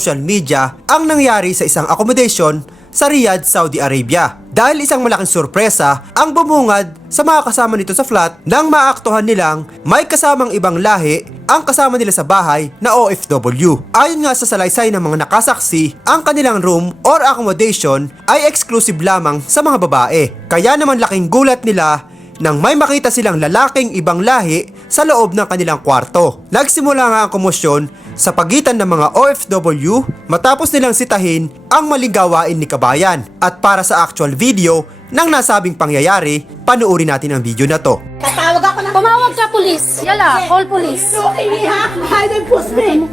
social media ang nangyari sa isang accommodation sa Riyadh, Saudi Arabia. Dahil isang malaking sorpresa ang bumungad sa mga kasama nito sa flat nang maaktuhan nilang may kasamang ibang lahi ang kasama nila sa bahay na OFW. Ayon nga sa salaysay ng mga nakasaksi, ang kanilang room or accommodation ay exclusive lamang sa mga babae. Kaya naman laking gulat nila nang may makita silang lalaking ibang lahi sa loob ng kanilang kwarto. Nagsimula nga ang komosyon sa pagitan ng mga OFW matapos nilang sitahin ang maling gawain ni Kabayan. At para sa actual video ng nasabing pangyayari, panuorin natin ang video na to. Tatawag ako ng Tumawag ka, pulis. Yala, call police. okay, ha? Hide and post me.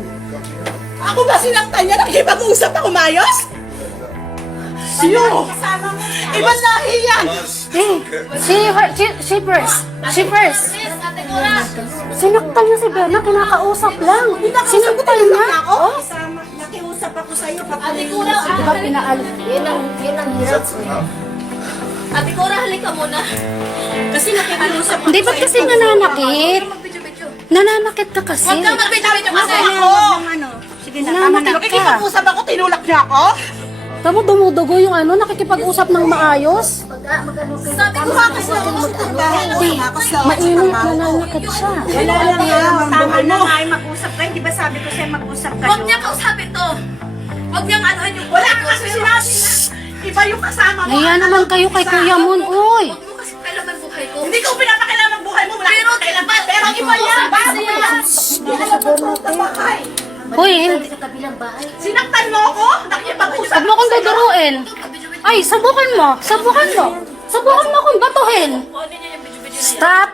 Ako ba sinaktan niya? Nakikipag-usap ako mayos? Sino? Ibang lahi yan. She first. Sinaktan niya si Bella, kinakausap lang. Sinaktan niya. Oh? Nakiusap ako sa'yo. Diba pinaalis? Yun ang hirap. Ate Cora, halika muna. Kasi nakikiusap Hindi, ba't kasi nananakit? Nananakit ka kasi. Huwag kang magbidyo-bidyo kasi. Ako. Sige na, tama na. Nakikipag-usap ako, tinulak niya ako. Tamo dumudugo yung nakikipag-usap ng maayos. Sabi ko Tumakas na ako sa trabaho. Mainit, nananakit siya. Wala lang yan. Tama na nga ay mag-usap kayo. Di ba sabi ko sa'yo mag-usap kayo? Huwag niya kausapin to. Huwag niyang anuhan yung Wala ka kasi sinabi na. Iba yung kasama mo. Kaya naman kayo kay Kuya Mon, uy. Huwag mo kasi kailangan buhay ko. Hindi ko pinapakailangan ng buhay mo. Wala Pero, kang kailangan. Pero iba yan. Bago yan. Hindi ka sa bahay. Uy, hindi. Sinaktan mo ako? Nakikipag-usap Huwag mo akong duduruin. Ay, sabukan mo. Sabukan mo. Sabukan mo akong batuhin. Stop.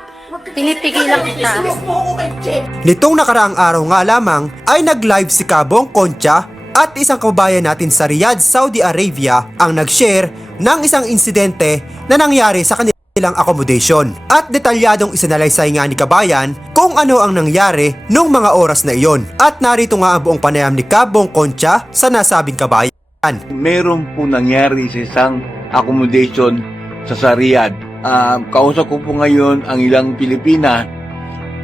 Pinipigilan kita. mo ako kay Jeff. Nitong nakaraang araw nga lamang ay nag-live si Kabong Concha at isang kababayan natin sa Riyadh, Saudi Arabia ang nag-share ng isang insidente na nangyari sa kanilang accommodation. At detalyadong isinalaysay nga ni Kabayan kung ano ang nangyari nung mga oras na iyon. At narito nga ang buong panayam ni Kabong Concha sa nasabing kabayan. Meron po nangyari sa isang accommodation sa Riyadh. Kausap ko po ngayon ang ilang Pilipina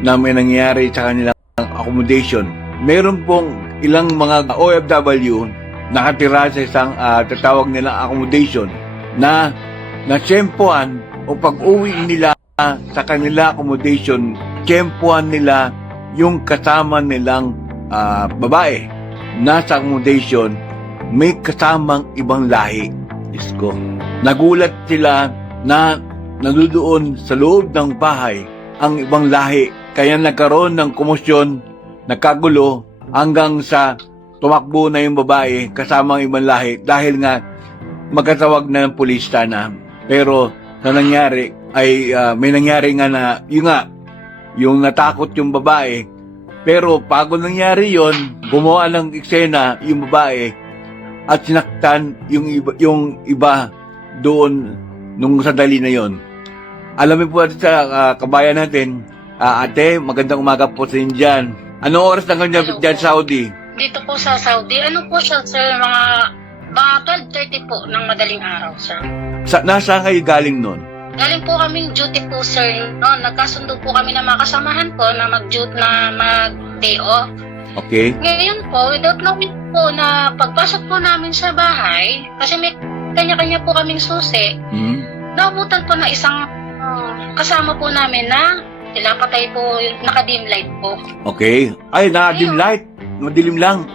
na may nangyari sa kanilang accommodation. Meron pong ilang mga OFW nakatira sa isang tatawag nilang accommodation na natsempuan o pag-uwi nila sa kanila accommodation, tsempuan nila yung kasama nilang babae. Nasa accommodation, may kasamang ibang lahi. Isko. Nagulat sila na nandoon sa loob ng bahay ang ibang lahi. Kaya nagkaroon ng komosyon, nagkagulo, hanggang sa tumakbo na yung babae kasama ang ibang lahi dahil nga magkatawag na ng pulis sana. Pero sa nangyari ay may nangyari nga na yung natakot yung babae. Pero bago nangyari yon, gumawa ng eksena yung babae at sinaktan yung iba doon nung sandali na yon. Alam mo po sa kabayan natin, ate, magandang umaga po sa inyo dyan. Anong oras na ganyan dyan sa Saudi? Dito po sa Saudi, ano po siya, sir, mga 12:30 po ng madaling araw, sir. Nasaan kayo galing nun? Galing po kaming duty po, sir. No, nagkasundo po kami ng mga kasamahan ko na mag-day off. Okay. Ngayon po, without knowing po na pagpasok po namin sa bahay, kasi may kanya-kanya po kaming susi, naabutan po na isang kasama po namin na pinapatay po yung naka-dim light po. Okay. Ay, naka-dim light. Madilim lang.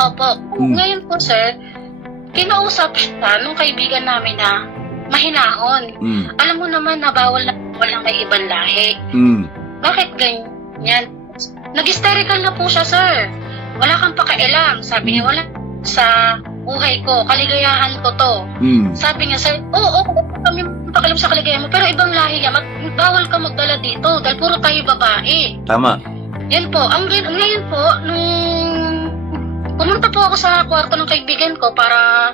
Opo. Ngayon po, sir, kinausap siya nung kaibigan namin na mahinahon. Alam mo naman na bawal na walang may ibang lahi. Bakit ganyan? Nag-hysterical na po siya, sir. Wala kang pakialam. Sabi niya, wala sa buhay ko, kaligayahan ko to. Sabi niya, sir, oo, kami pakialam sa kaligayahan mo, pero ibang lahi yan, bawal ka magdala dito dahil puro tayo babae. Tama. Yan po. Ngayon po, nung pumunta po ako sa kwarto ng kaibigan ko para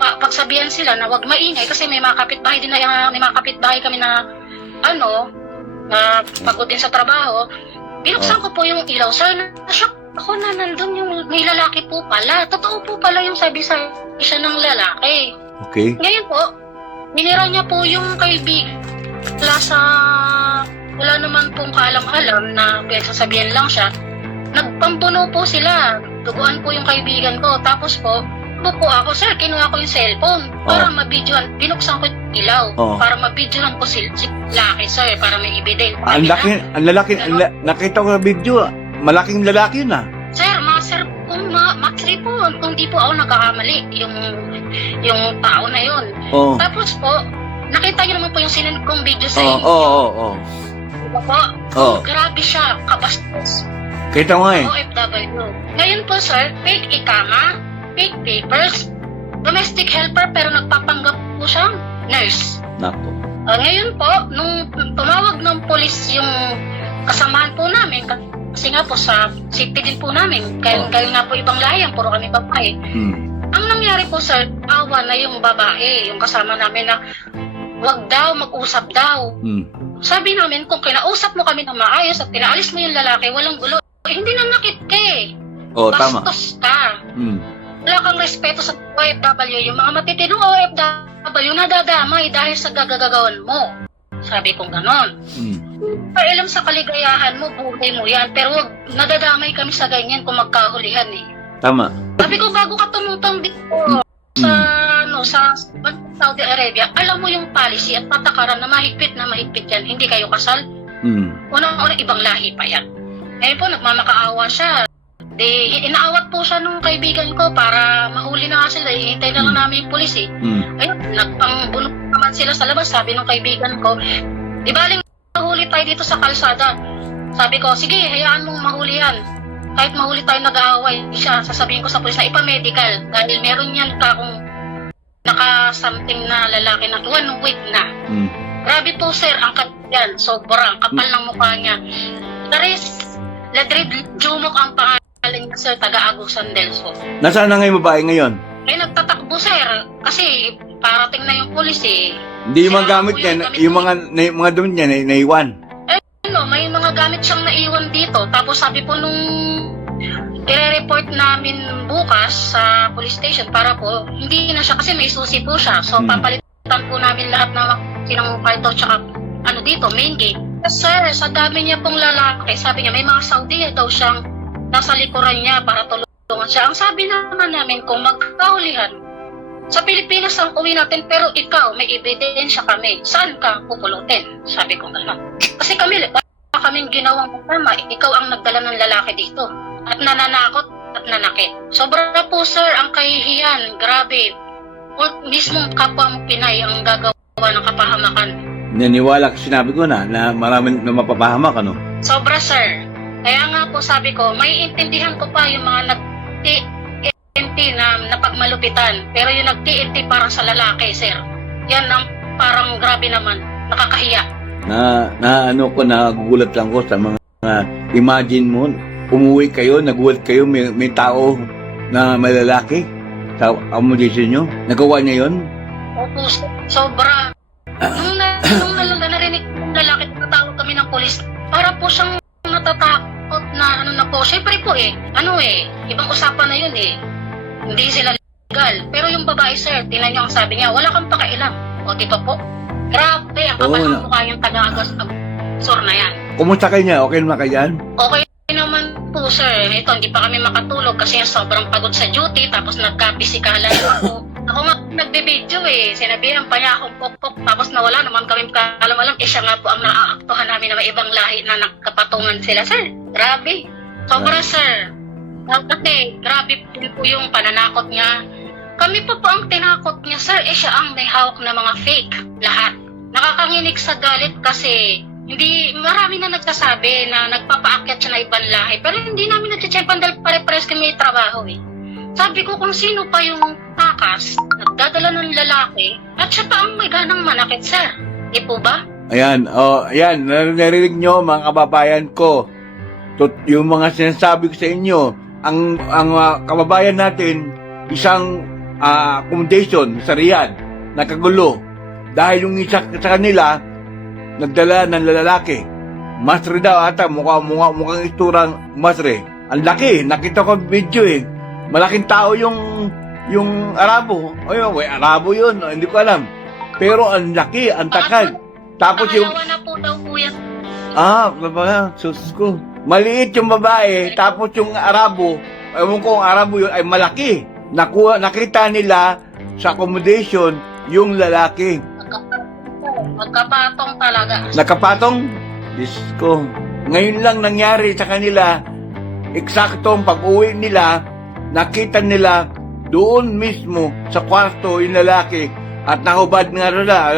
pagsabihan sila na wag maingay kasi may mga kapitbahay din na may mga kapitbahay kami na na pagod din sa trabaho. Binuksan ko po yung ilaw, sir. Na-shock ako na nandun yung may lalaki po pala. Totoo po pala yung sabi sa siya ng lalaki. Okay. Ngayon po, minira niya po yung kaibigan. Wala naman pong kaalam-alam na pinagsasabihan lang siya. Nagpampuno po sila. duguan po yung kaibigan ko. Tapos po, po ako, sir, kinuha ko yung cellphone para mabidyohan. Binuksan ko yung ilaw para mabidyohan ko si lalaki, sir, para may ebidence. Ang lalaki, nakita ko sa video, malaking lalaki yun ah. Sir, sir, kung matri po, kung di po ako nagkakamali, yung tao na yun. Oo. Tapos po, nakita niyo naman po yung sinend kong video sa inyo. Oo. Oo. Grabe siya, kabastos. Kita mo nga eh. OFW. Ngayon po, sir, fake ikama, fake papers, domestic helper pero nagpapanggap po siyang nurse. Nako. Ngayon po, nung tumawag ng polis yung kasamahan po namin, kasi nga po sa safety din po namin, kaya nga po ibang lahi, puro kami babae. Ang nangyari po, sir, awa na yung babae, yung kasama namin na wag daw, mag-usap daw. Sabi namin, kung kinausap mo kami na maayos at pinaalis mo yung lalaki, walang gulo, hindi na nakit ka eh. Tama. Bastos ka. Wala kang respeto sa OFW. Yung mga matitinong OFW nadadamay dahil sa gagagawan mo. Sabi kong ganon. Pailam sa kaligayahan mo, buhay mo yan. Pero wag nadadamay kami sa ganyan kung magkahulihan eh. Tama. Sabi ko, bago ka tumutong dito sa Saudi Arabia, alam mo yung policy at patakaran na mahigpit yan. Hindi kayo kasal. Unang-una, ibang lahi pa yan. Ngayon po, nagmamakaawa siya. Inaawat po siya nung kaibigan ko para mahuli na nga sila. Hihintay na lang namin yung pulis eh. Ayun, nagpangbunot naman sila sa labas. Sabi nung kaibigan ko, di baling mahuli tayo dito sa kalsada. Sabi ko, sige, hayaan mong mahuli yan. Kahit mahuli tayo nag-aaway siya, sasabihin ko sa pulis na ipa-medical. Dahil meron yan akong naka-something na lalaki na 1 week na. Grabe po sir, ang yan. Sobrang kapal ng mukha niya. Laris, Ladrid Jumok ang pangalan niya sir, taga-Agusan del Sur. Nasaan na ngayon babae ngayon? Ay nagtatakbo sir, kasi parating na yung pulis eh. Hindi yung mga gamit niya, yung mga damit niya naiwan. May mga gamit siyang naiwan dito. Tapos sabi po nung i-report namin bukas sa police station para po, hindi na siya kasi may susi po siya. So papalitan po namin lahat ng sinang kwarto tsaka dito, main gate. Sir, sa dami niya pong lalaki, sabi niya may mga Saudi daw siyang nasa likuran niya para tulungan siya. Ang sabi naman namin, kung magkaulihan, sa Pilipinas ang uwi natin, pero ikaw, may ebidensya kami. Saan ka pupulutin? Sabi ko gano'n. Kasi kami, wala kaming ginawang tama. Ikaw ang nagdala ng lalaki dito. At nananakot at nanakit. Sobra po, sir, ang kahihiyan. Grabe. Mismong kapwa mo Pinay ang gagawa ng kapahamakan. Naniwala ka, sinabi ko na maraming na mapapahamak, ano? Sobra, sir. Kaya nga po sabi ko, may intindihan ko pa yung mga nag-TNT na napagmalupitan. Pero yung nag-TNT para sa lalaki, sir. Yan ang parang grabe naman. Nakakahiya. Nagugulat lang ko sa mga imagine mo, umuwi kayo, nagulat kayo, may tao na may lalaki sa accommodation nyo. Nagawa niya yun? Opo, sobra. Nung narinig ng lalaki, tatawag kami ng polis, para po siyang natatakot na na po. Siyempre po ibang usapan na yun eh. Hindi sila legal. Pero yung babae, sir, tingnan niyo ang sabi niya, wala kang pakailan. O di ba po? Grabe, ang kapal ng mukha yung taga-Agusan na yan. Kumusta kayo niya? Okay naman kayo yan? Okay naman po, sir. Ito, hindi pa kami makatulog kasi sobrang pagod sa duty, tapos nagka-pisikalan ako. Ako nga nagbe-video eh. Sinabihan pa niya akong pok-pok, tapos nawala naman kami kalam-alam. Siya nga po ang naaaktuhan namin na may ibang lahi na nagkapatungan sila, sir. Grabe. Sobra, sir. Kasi grabe po yung pananakot niya. Kami pa po ang tinakot niya, sir. Siya ang may hawak na mga fake. Lahat. Nakakanginig sa galit kasi marami na nagsasabi na nagpapaakyat siya na ibang lahi. Pero hindi namin nagsichepan dahil pare-pares kami may trabaho eh. Sabi ko kung sino pa yung takas, nagdadala ng lalaki, at siya pa ang may ganang manakit, sir. Di po ba? Ayan, ayan, narinig nyo mga kababayan ko. Yung mga sinasabi ko sa inyo, ang kababayan natin, isang accommodation sa Riyadh, nakagulo. Dahil yung isa sa kanila, nagdala ng lalaki. Masre daw ata, mukhang isturang masre. Ang laki, nakita ko video eh. Malaking tao yung Arabo. Arabo yun, hindi ko alam. Pero ang laki, ang takad. Tapos yung... Pangalawa na po daw po yan. babae, sus ko. Maliit yung babae, tapos yung Arabo, ewan ko ang Arabo yun, ay malaki. Nakita nila sa accommodation yung lalaki. Magkapatong talaga. Nakapatong? Diyos ko. Ngayon lang nangyari sa kanila, eksaktong pag-uwi nila, nakita nila doon mismo sa kwarto yung lalaki at nahubad nga nila,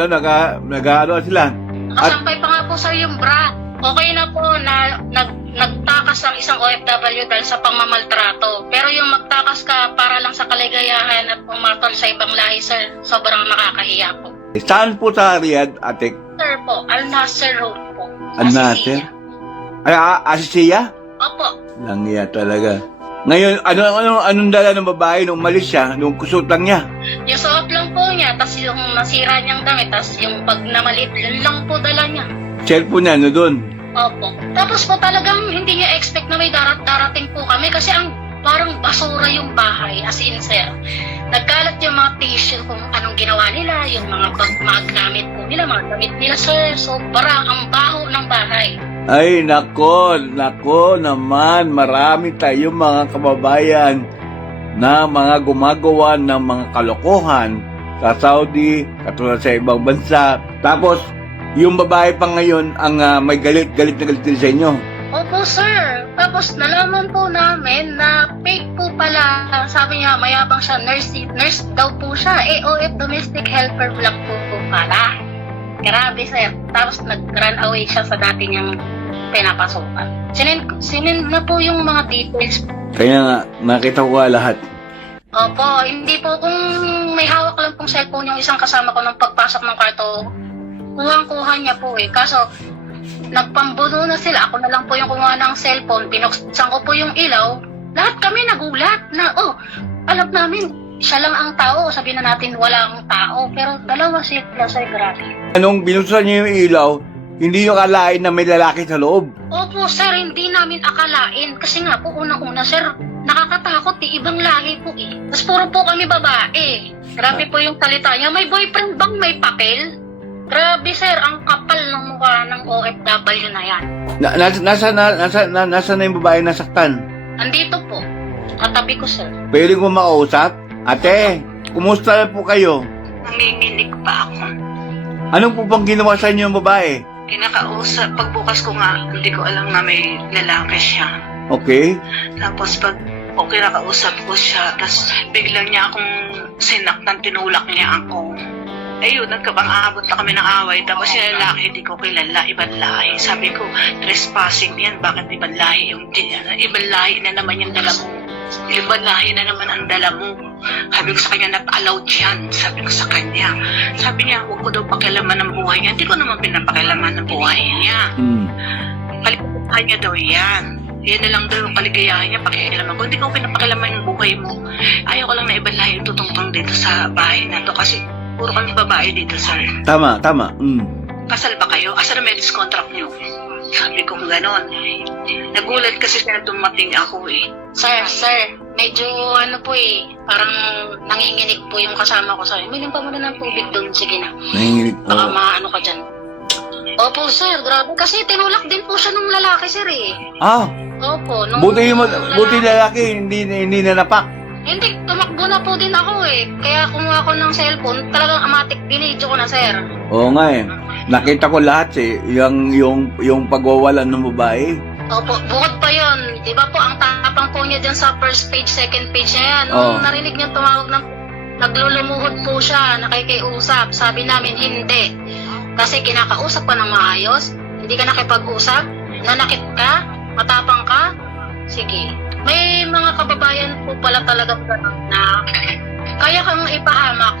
nag-ano sila. Nakasampay pa nga po sir yung bra. Okay na po na nagtakas ang isang OFW dahil sa pangmamaltrato. Pero yung magtakas ka para lang sa kaligayahan at pumatol sa ibang lahi sir, sobrang nakakahiya po. Saan po sa Riyadh, ate? Sir po, Al Nasser Road po. Al-Nasser? Ay, Asisiya? Opo. Langya talaga. Ngayon, anong dala ng babae nung umalis siya, nung kusot lang niya? Yung suot lang po niya, tas yung nasira niyang damit, tas yung pag namaliit, yun lang po dala niya. Cellphone niya, ano doon? Opo. Tapos po talagang hindi niya expect na may darating po kami kasi ang parang basura yung bahay, as in sir. Nagkalat yung mga tissue kung anong ginawa nila, yung mga gamit po nila, mga damit nila sir. Sobra ang baho ng bahay. Ay, nako naman, marami tayong mga kababayan na mga gumagawa ng mga kalokohan sa Saudi, katulad sa ibang bansa. Tapos, yung babae pa ngayon ang may galit din sa inyo. Opo sir. Tapos nalaman po namin na fake po pala. Sabi niya, mayabang siya, nurse daw po siya. AOF domestic helper lang po pala. Grabe sir. Tapos nag-run away siya sa dati niyang pinapasukan. Sinin na po yung mga details. Kaya nga, nakita ko lahat. Opo, hindi po kung may hawak lang pong cellphone yung isang kasama ko nung pagpasok ng kwarto, kuhang-kuha niya po eh. Kaso, nagpambuno na sila. Ako na lang po yung kumuha ng cellphone. Binuksan ko po yung ilaw. Lahat kami nagulat na, alam namin, siya lang ang tao. Sabihin na natin, walang tao. Pero dalawa sila sa grabe. Anong binuksan niyo yung ilaw, hindi nyo kalain na may lalaki sa loob. Opo, sir, hindi namin akalain. Kasi nga po, unang-una, sir, nakakatakot eh. Ibang lahi po eh. Tapos puro po kami babae. Grabe po yung salita niya. May boyfriend bang may papel? Grabe, sir, ang kapal ng mukha ng OFW na yan. Nasa na yung babae nasaktan? Andito po. Katabi ko, sir. Pwede ko makausap? Ate, kumusta na po kayo? Nanginginig pa ako. Anong po bang ginawa sa inyo yung babae? Kinakausap, pagbukas ko nga, hindi ko alam na may lalaki siya. Okay. Tapos pag kinakausap ko siya, tapos biglang niya akong sinaktan, tinulak niya ako. Ayun, nagkabang-abot na kami ng away. Tapos yung lalaki, hindi ko kilala, ibang lahi. Sabi ko, trespassing yan, bakit ibang lahi yung ibang lahi na naman yung dala mo? Ibang lahi na naman ang dala mo. Sabi ko sa kanya, not allowed yan. Sabi ko sa kanya. Sabi niya, huwag ko daw pakialaman ng buhay niya. Hindi ko naman pinapakialaman ng buhay niya. Kaligayahan niya daw yan. Yan na lang daw yung kaligayahan niya, pakialaman ko. Hindi ko pinapakialaman yung buhay mo. Ayaw ko lang na ibang lahi yung tutungtong dito sa bahay na to. Kasi puro kami babae dito, sir. Tama. Kasal ba kayo? Asa na marriage contract niyo? Sabi ko gano'n. Nagulat kasi siya na dumating ako eh. Sir, medyo parang nanginginig po yung kasama ko. Sabi, uminom pa muna ng tubig doon. Sige na. Nanginginig. Baka maano ka dyan. Opo, sir, grabe. Kasi tinulak din po siya ng lalaki, sir eh. Opo. Buti lalaki, hindi nanapak. Hindi, tumakbo na po din ako eh. Kaya kumuha ko ng cellphone, talagang amatic binidyo ko na, sir. Oo nga eh. Nakita ko lahat eh, yung pagwawalan ng babae. Opo, bukod pa yun. Di ba po, ang tapang po niya dyan sa first page, second page niya yan. Nung narinig niya tumawag ng naglulumuhod po siya, nakikiusap. Sabi namin, hindi. Kasi kinakausap ka ng maayos, hindi ka nakipag-usap, nanakit ka, matapang ka, sige. May mga kababayan po pala talaga na kaya kang ipahamak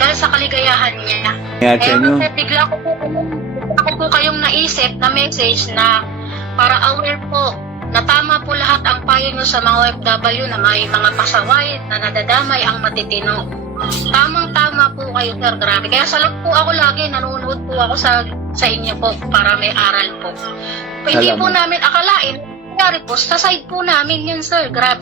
dahil sa kaligayahan niya. Kaya kasi bigla ko po kayong naisip na message na para aware po na tama po lahat ang payo nyo sa mga OFW na may mga pasaway na nadadamay ang matitino. Tamang-tama po kayo, sir. Grabe. Kaya salot po ako lagi. Nanonood po ako sa inyo po para may aral po. Hindi po namin akalain. Nangyari po, sa side po namin yun, sir. Grabe.